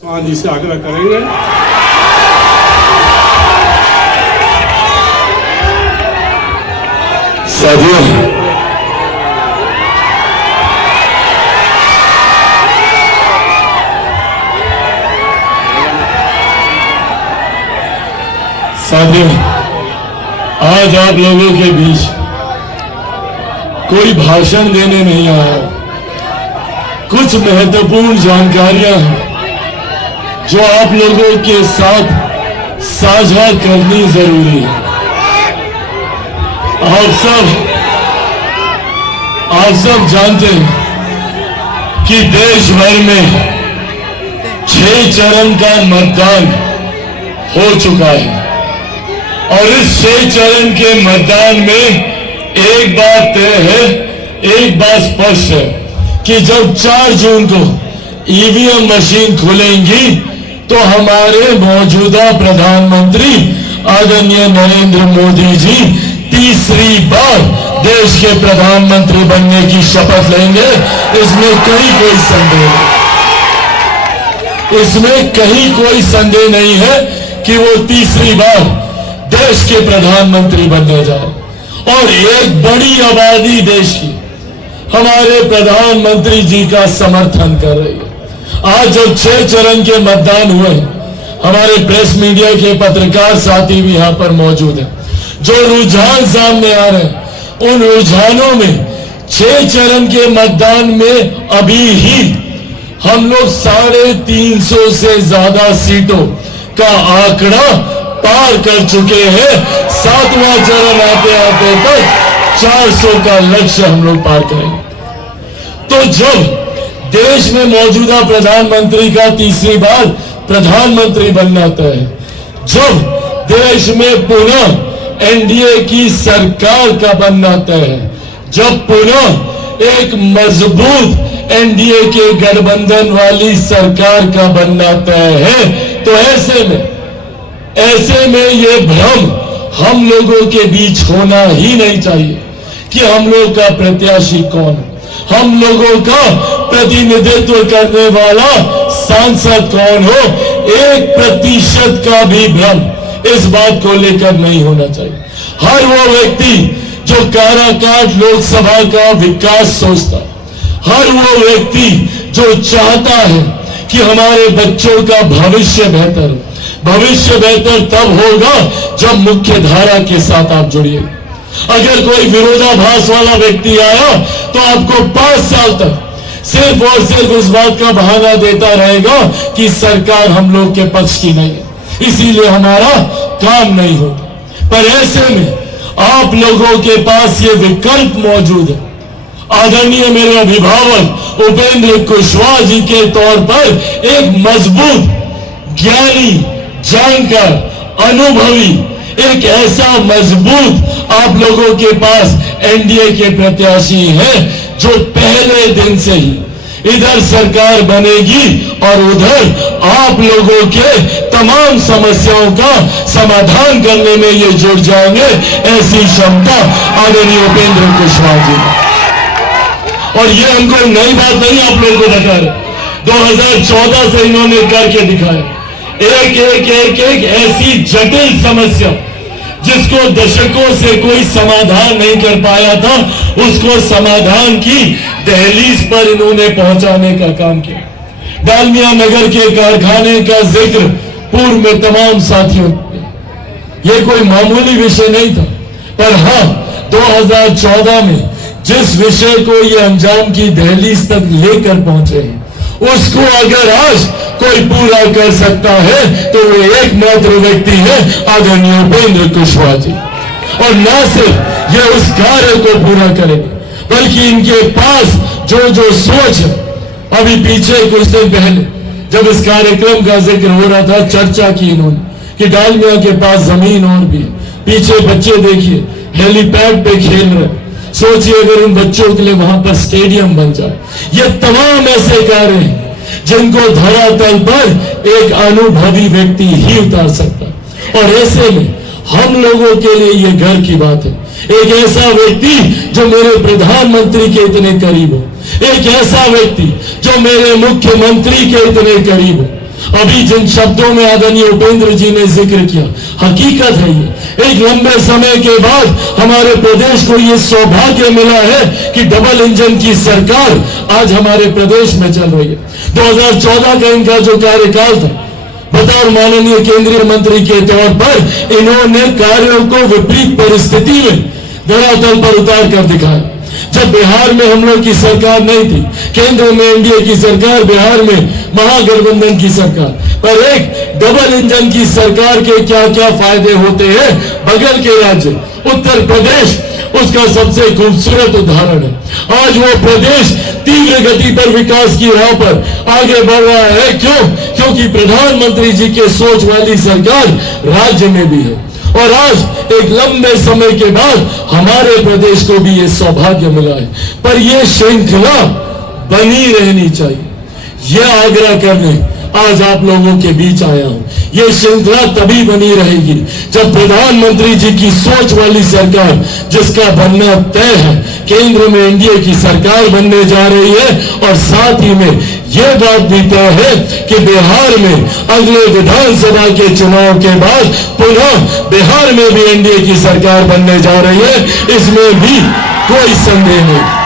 जी से आग्रह करेंगे। साथियों, आज आप लोगों के बीच कोई भाषण देने नहीं आया। कुछ महत्वपूर्ण जानकारियां हैं जो आप लोगों के साथ साझा करनी जरूरी है। आप सब जानते हैं कि देश भर में 6 चरण का मतदान हो चुका है और इस 6 चरण के मतदान में एक बात तय है, एक बात स्पष्ट है कि जब 4 जून को ईवीएम मशीन खुलेंगी तो हमारे मौजूदा प्रधानमंत्री आदरणीय नरेंद्र मोदी जी तीसरी बार देश के प्रधानमंत्री बनने की शपथ लेंगे। इसमें कहीं कोई संदेह नहीं है कि वो तीसरी बार देश के प्रधानमंत्री बनने जाए और एक बड़ी आबादी देश की हमारे प्रधानमंत्री जी का समर्थन कर रही है। आज जो 6 चरण के मतदान हुए, हमारे प्रेस मीडिया के पत्रकार साथी भी यहां पर मौजूद हैं। जो रुझान सामने आ रहे हैं, उन रुझानों में 6 चरण के मतदान में अभी ही हम लोग 350 से ज्यादा सीटों का आंकड़ा पार कर चुके हैं। 7वां चरण आते आते तक 400 का लक्ष्य हम लोग पार करेंगे। तो जब देश में मौजूदा प्रधानमंत्री का तीसरी बार प्रधानमंत्री बनना तय है, जब देश में पुनः एनडीए की सरकार का बनना तय है, जब पुनः एक मजबूत एनडीए के गठबंधन वाली सरकार का बनना तय है, तो ऐसे में ये भ्रम हम लोगों के बीच होना ही नहीं चाहिए कि हम लोग का प्रत्याशी कौन है, हम लोगों का प्रतिनिधित्व करने वाला सांसद कौन हो। 1% का भी भ्रम इस बात को लेकर नहीं होना चाहिए। हर वो व्यक्ति जो काराकाट लोकसभा का विकास सोचता, हर वो व्यक्ति जो चाहता है कि हमारे बच्चों का भविष्य बेहतर हो, भविष्य बेहतर तब होगा जब मुख्य धारा के साथ आप जुड़िए। अगर कोई विरोधाभास वाला व्यक्ति आया तो आपको 5 साल तक सिर्फ और सिर्फ इस बात का बहाना देता रहेगा कि सरकार हम लोग के पक्ष की नहीं है, इसीलिए हमारा काम नहीं होगा। पर ऐसे में आप लोगों के पास ये विकल्प मौजूद है। आदरणीय मेरे अभिभावक उपेंद्र कुशवाहा जी के तौर पर एक मजबूत, ज्ञानी, जानकार, अनुभवी, एक ऐसा मजबूत आप लोगों के पास एनडीए के प्रत्याशी हैं जो पहले दिन से ही इधर सरकार बनेगी और उधर आप लोगों के तमाम समस्याओं का समाधान करने में ये जुड़ जाएंगे। ऐसी क्षमता आदरणीय उपेंद्र कुशवाहा जी, और ये हमको नई बात नहीं आप लोगों को बता रहे, 2014 से इन्होंने करके दिखाया। एक ऐसी जटिल समस्या जिसको दशकों से कोई समाधान नहीं कर पाया था, उसको समाधान की दहलीज पर इन्होंने पहुंचाने का काम किया। डालमिया नगर के कारखाने का जिक्र पूर्व में तमाम साथियों ने, यह कोई मामूली विषय नहीं था, पर हाँ 2014 में जिस विषय को ये अंजाम की दहलीज तक लेकर पहुंचे हैं, उसको अगर आज कोई पूरा कर सकता है तो वो एकमात्र व्यक्ति है आदरणीय उपेंद्र कुशवाहा जी। और न सिर्फ ये उस कार्य को पूरा करेंगे, बल्कि इनके पास जो सोच है, अभी पीछे कुछ दिन पहले जब इस कार्यक्रम का जिक्र हो रहा था, चर्चा की इन्होंने कि डालमिया के पास जमीन और भी है, पीछे बच्चे देखिए हेलीपैड पे खेल रहे, सोचिए अगर उन बच्चों के लिए वहां पर स्टेडियम बन जाए। ये तमाम ऐसे कार्य हैं जिनको धरातल पर एक अनुभवी व्यक्ति ही उतार सकता है, और ऐसे में हम लोगों के लिए ये गर्व की बात है, एक ऐसा व्यक्ति जो मेरे प्रधानमंत्री के इतने करीब हो, एक ऐसा व्यक्ति जो मेरे मुख्यमंत्री के इतने करीब हो। अभी जिन शब्दों में आदरणीय उपेंद्र जी ने जिक्र किया, हकीकत है ये। एक लंबे समय के बाद हमारे प्रदेश को ये सौभाग्य मिला है कि डबल इंजन की सरकार आज हमारे प्रदेश में चल रही है। 2014 का इनका जो कार्यकाल था, बतौर माननीय केंद्रीय मंत्री के तौर पर इन्होंने कार्यों को विपरीत परिस्थिति में धरातल पर उतार कर दिखाया। जब बिहार में हम लोग की सरकार नहीं थी, केंद्र में एनडीए की सरकार, बिहार में महागठबंधन की सरकार, पर एक डबल इंजन की सरकार के क्या क्या फायदे होते हैं, बगल के राज्य उत्तर प्रदेश उसका सबसे खूबसूरत उदाहरण है। आज वो प्रदेश तीव्र गति पर विकास की राह पर आगे बढ़ रहा है। क्यों? क्योंकि प्रधानमंत्री जी के सोच वाली सरकार राज्य में भी है। और आज एक लंबे समय के बाद हमारे प्रदेश को भी ये सौभाग्य मिला है। पर ये श्रृंखला बनी रहनी चाहिए, यह आग्रह करने आज आप लोगों के बीच आया हूं। ये श्रृंखला तभी बनी रहेगी जब प्रधानमंत्री जी की सोच वाली सरकार, जिसका बनना तय है, केंद्र में एनडीए की सरकार बनने जा रही है, और साथ ही में यह बात भी तय है कि बिहार में अगले विधानसभा के चुनाव के बाद पुनः बिहार में भी एनडीए की सरकार बनने जा रही है। इसमें भी कोई संदेह नहीं।